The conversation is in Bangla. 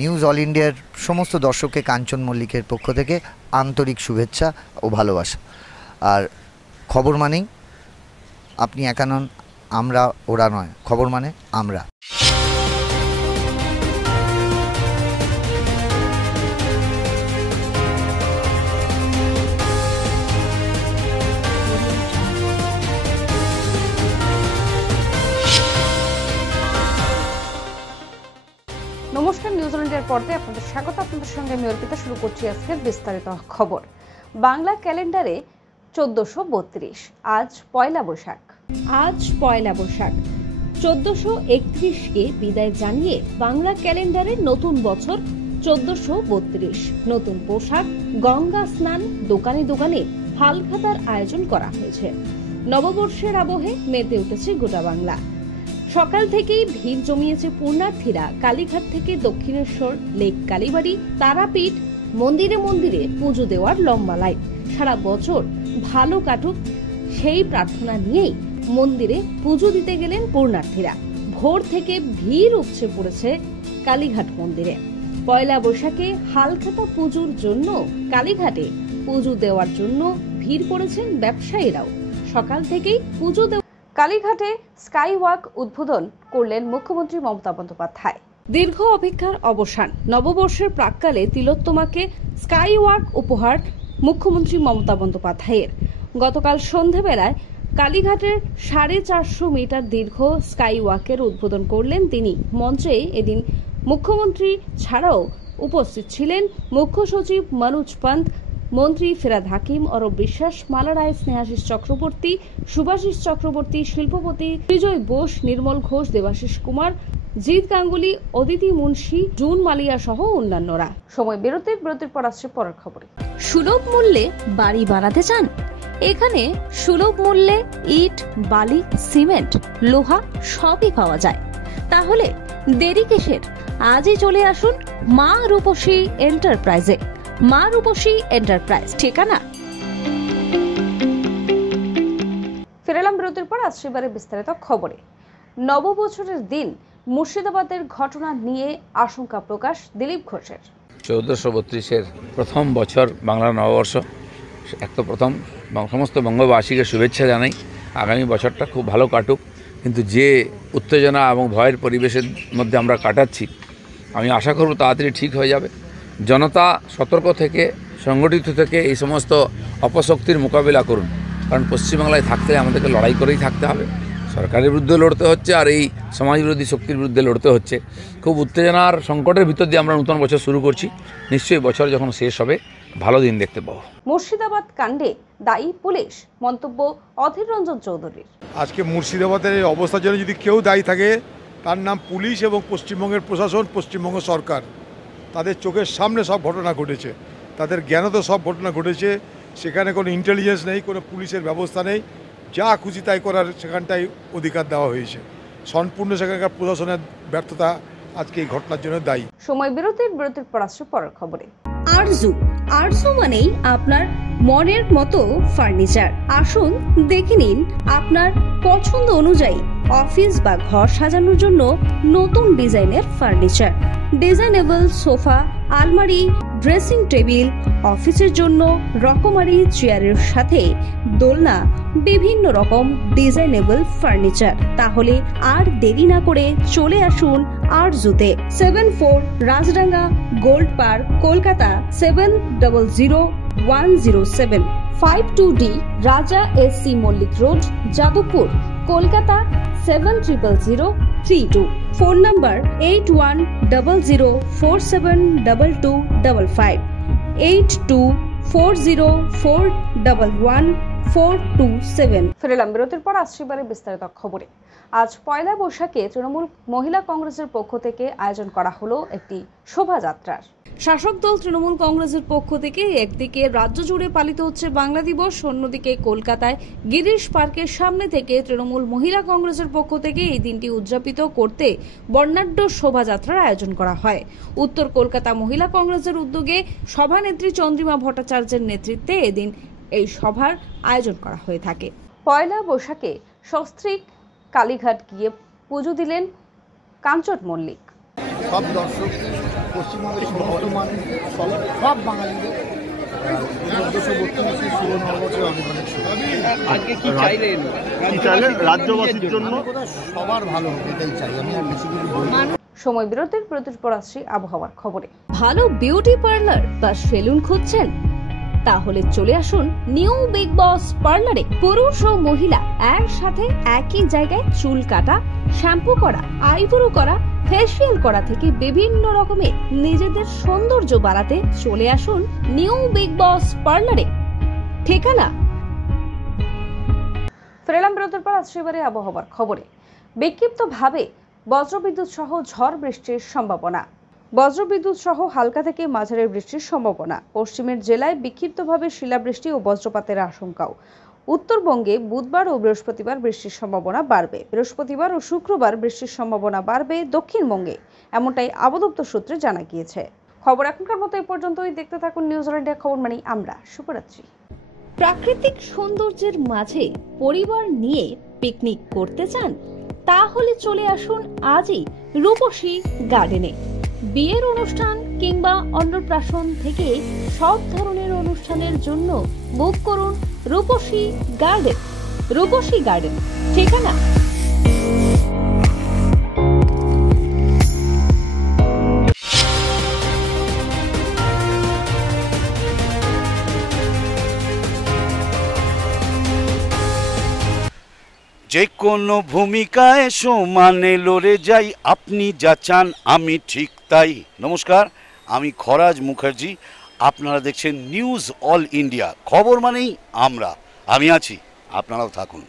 নিউজ অল ইন্ডিয়ার সমস্ত দর্শককে কাঞ্চন মল্লিকের পক্ষ থেকে আন্তরিক শুভেচ্ছা ও ভালোবাসা। আর খবর মানেই আপনি একা নন, আমরা ওরা নয়, খবর মানে আমরা। নমস্কার, নিউজ অল ইন্ডিয়ার পর্দায় আপনাদের স্বাগত। আপনাদের সঙ্গে আমি অর্পিতা। শুরু করছি আজকের বিস্তারিত খবর। বাংলা ক্যালেন্ডারে 1432, আজ পয়লা বৈশাখ। 1431কে বিদায় জানিয়ে বাংলা ক্যালেন্ডারের নতুন বছর 1432। নতুন পোশাক, গঙ্গা স্নান, দোকানে দোকানে হালখাতার আয়োজন করা হয়েছে। নববর্ষের আবহে মেতে উঠেছে গোটা বাংলা। সকাল থেকেই ভিড় জমিয়েছে পুণ্যার্থীরা। কালীঘাট থেকে দক্ষিণেশ্বর, লেক কালীবাড়ি, তারাপীঠ, মন্দিরে মন্দিরে পুজো দেওয়ার লম্বা লাইন। সারা বছর ভালো কাটুক সেই প্রার্থনা নিয়েই মন্দিরে পুজো দিতে গেলেন পুণ্যার্থীরা। ভোর থেকে ভিড় উপচে পড়েছে কালীঘাট মন্দিরে। পয়লা বৈশাখে হালখাতা পুজোর জন্য কালীঘাটে পুজো দেওয়ার জন্য ভিড় করেছেন ব্যবসায়ীরাও। সকাল থেকেই পুজো কালীঘাটে স্কাই ওয়াক উদ্বোধন করলেন মুখ্যমন্ত্রী মমতা বন্দ্যোপাধ্যায়। দীর্ঘ অপেক্ষার অবসান। নববর্ষের প্রাক্কালে তিলোত্তমাকে স্কাই ওয়াক উপহার মুখ্যমন্ত্রী মমতা বন্দ্যোপাধ্যায়ের। গতকাল সন্ধেবেলায় কালীঘাটের 450 মিটার দীর্ঘ স্কাই ওয়াকের উদ্বোধন করলেন তিনি। মঞ্চে এদিন মুখ্যমন্ত্রী ছাড়াও উপস্থিত ছিলেন মুখ্য সচিব মনোজ পান্ত, মন্ত্রী ফিরহাদ হাকিম, অরূপ বিশ্বাস, মালা রায়, স্নেহাশিস চক্রবর্তী, সুভাষিস চক্রবর্তী, শিল্পপতি বিজয় বোস, নির্মল ঘোষ, দেবাশিস কুমার, জিৎ গাঙ্গুলি, অদিতি মুন্সি, জুন মালিয়া সহ অন্যান্যরা। সময় বিরতির পর আসছে পরের খবরে। সুলভ মূল্যে বাড়ি বানাতে চান? এখানে সুলভ মূল্যে ইট, বালি, সিমেন্ট, লোহা সবই পাওয়া যায়। তাহলে দেরি কিসের? আজই চলে আসুন মা রূপসী এন্টারপ্রাইজে। মা রূপসী এন্টারপ্রাইজ, ঠিকানা। ফিরেলাম বিরতির পর। আসছে এবারে বিস্তারিত খবরে। নববছরের দিন মুর্শিদাবাদের ঘটনা নিয়ে আশঙ্কা প্রকাশ দিলীপ ঘোষের। 1432-এর প্রথম বছর বাংলার নববর্ষ। এক তো প্রথম সমস্ত বঙ্গবাসীকে শুভেচ্ছা জানাই। আগামী বছরটা খুব ভালো কাটুক। কিন্তু যে উত্তেজনা এবং ভয়ের পরিবেশের মধ্যে আমরা কাটাচ্ছি, আমি আশা করব তাড়াতাড়ি ঠিক হয়ে যাবে। জনতা সতর্ক থেকে, সংগঠিত থেকে এই সমস্ত অপশক্তির মোকাবিলা করুন। কারণ পশ্চিমবাংলায় থাকতে আমাদেরকে লড়াই করেই থাকতে হবে। সরকারের বিরুদ্ধে লড়তে হচ্ছে আর এই সমাজবিরোধী শক্তির বিরুদ্ধে লড়তে হচ্ছে। খুব উত্তেজনার সংকটের ভিতর দিয়ে আমরা নতুন বছর শুরু করছি। নিশ্চয়ই বছর যখন শেষ হবে ভালো দিন দেখতে পাবো। মুর্শিদাবাদ কাণ্ডে দায়ী পুলিশ, মন্তব্য অধীর রঞ্জন চৌধুরীর। আজকে মুর্শিদাবাদের এই অবস্থার জন্য যদি কেউ দায়ী থাকে তার নাম পুলিশ এবং পশ্চিমবঙ্গের প্রশাসন, পশ্চিমবঙ্গ সরকার। তাদের চোখের সামনে সব ঘটনা ঘটেছে, তাদের জ্ঞানতে সব ঘটনা ঘটেছে। সেখানে কোনো ইন্টেলিজেন্স নেই, কোনো পুলিশের ব্যবস্থা নেই। যা খুশি তাই করার সেখানটাই অধিকার দেওয়া হয়েছে। সম্পূর্ণ সেখানকার প্রশাসনের ব্যর্থতা আজকে এই ঘটনার জন্য দায়ী। সময় বিরতির পর আসছে পরের খবরে। আরজু মানেই আপনার মনের মতো ফার্নিচার। আসুন দেখে নিন আপনার পছন্দ অনুযায়ী অফিস বা ঘর সাজানোর জন্য নতুন ডিজাইনের ফার্নিচার। ডিজাইনেবল সোফা, আলমারি, ড্রেসিং টেবিল, অফিসের জন্য রকমারি চেয়ারের সাথে দোলনা, বিভিন্ন রকম ডিজাইনেবল ফার্নিচার। তাহলে আর দেরি না করে চলে আসুন আরজুতে। 74 Rajdanga gold park, Kolkata 700107। 52D Raja SC Mallick road, Jadavpur, Kolkata 700032। Phone number 8100472255, 8240411427। ফিরেলাম বিরতির পর। আসছে এবারে বিস্তারিত খবরে। আজ পয়লা বৈশাখে তৃণমূল মহিলা কংগ্রেসের পক্ষ থেকে আয়োজন করা হলো একটি শোভাযাত্রার। শাসক দল তৃণমূল কংগ্রেসের পক্ষ থেকে একদিকে রাজ্য জুড়ে পালিত হচ্ছে বাংলা দিবস, অন্যদিকে কলকাতায় গিরিশ পার্কের সামনে থেকে তৃণমূল মহিলা কংগ্রেসের পক্ষ থেকে এই দিনটি উদযাপিত করতে বর্ণাঢ্য শোভাযাত্রার আয়োজন করা হয়। উত্তর কলকাতা মহিলা কংগ্রেসের উদ্যোগে সভানেত্রী চন্দ্রিমা ভট্টাচার্যের নেতৃত্বে এদিন এই সভার আয়োজন করা হয়ে থাকে। পয়লা বৈশাখে সস্ত্রীক কালীঘাট গিয়ে পুজো দিলেন কাঞ্চন মল্লিক। সব দর্শক পশ্চিমবঙ্গের সমস্ত মানুষ সব বাঙালিদের 1432 শুভ নববর্ষের অনেক অনেক আজকে কি চাইলেন রাজ্যবাসীর জন্য সবার ভালো হোক এটাই চাই আমি। আর বেশি কিছু বলবো না। সময় বিরতির পর আসছি আবহাওয়ার খবরে। ভালো বিউটি পার্লার বা সেলুন খুঁজছেন? তাহলে চলে আসুন নিউ বিগ বস পার্লারে। পুরুষ ও মহিলা একসাথে একই জায়গায় চুল কাটা, শ্যাম্পু করা, আইব্রো করা, ফেসিয়াল করা থেকে বিভিন্ন রকমের নিজেদের সৌন্দর্য বাড়াতে চলে আসুন নিউ বিগ বস পার্লারে। ঠিকানা ফেরালাম বিরতির পর আসছি এবারে আবহাওয়ার খবরে। বিক্ষিপ্তভাবে বজ্রবিদ্যুৎ সহ ঝড় বৃষ্টির সম্ভাবনা। বজ্রবিদ্যুৎ সহ হালকা থেকে মাঝারি বৃষ্টির সম্ভাবনা। পশ্চিমের জেলায় বিক্ষিপ্তভাবে শিলাবৃষ্টি ও বজ্রপাতের আশঙ্কাও। উত্তরবঙ্গে বুধবার ও বৃহস্পতিবার বৃষ্টির সম্ভাবনা বাড়বে। বৃহস্পতিবার ও শুক্রবার বৃষ্টির সম্ভাবনা বাড়বে দক্ষিণবঙ্গে, এমনটাই আবহাওয়া দপ্তর সূত্রে জানা গিয়েছে। খবর এখনকার মতো এই পর্যন্তই। দেখতে থাকুন নিউজিল্যান্ড ইন্ডিয়া খবর মানে আমরা। শুভরাত্রি। প্রাকৃতিক সৌন্দর্যের মাঝে পরিবার নিয়ে পিকনিক করতে চান? তাহলে চলে আসুন আজই রূপসী গার্ডেনে। বিয়ের অনুষ্ঠান কিংবা অন্নপ্রাশন থেকে সব ধরনের অনুষ্ঠানের জন্য বুক করুন রূপসী গার্ডেন। রূপসী গার্ডেন ঠিকানা যে কোনো ভূমিকায় সমানে লড়ে যাই, আপনি যা চান আমি ঠিক তাই। নমস্কার, আমি খরাজ মুখার্জি। আপনারা দেখছেন নিউজ অল ইন্ডিয়া, খবর মানেই আমরা। আমি আছি, আপনারাও থাকুন।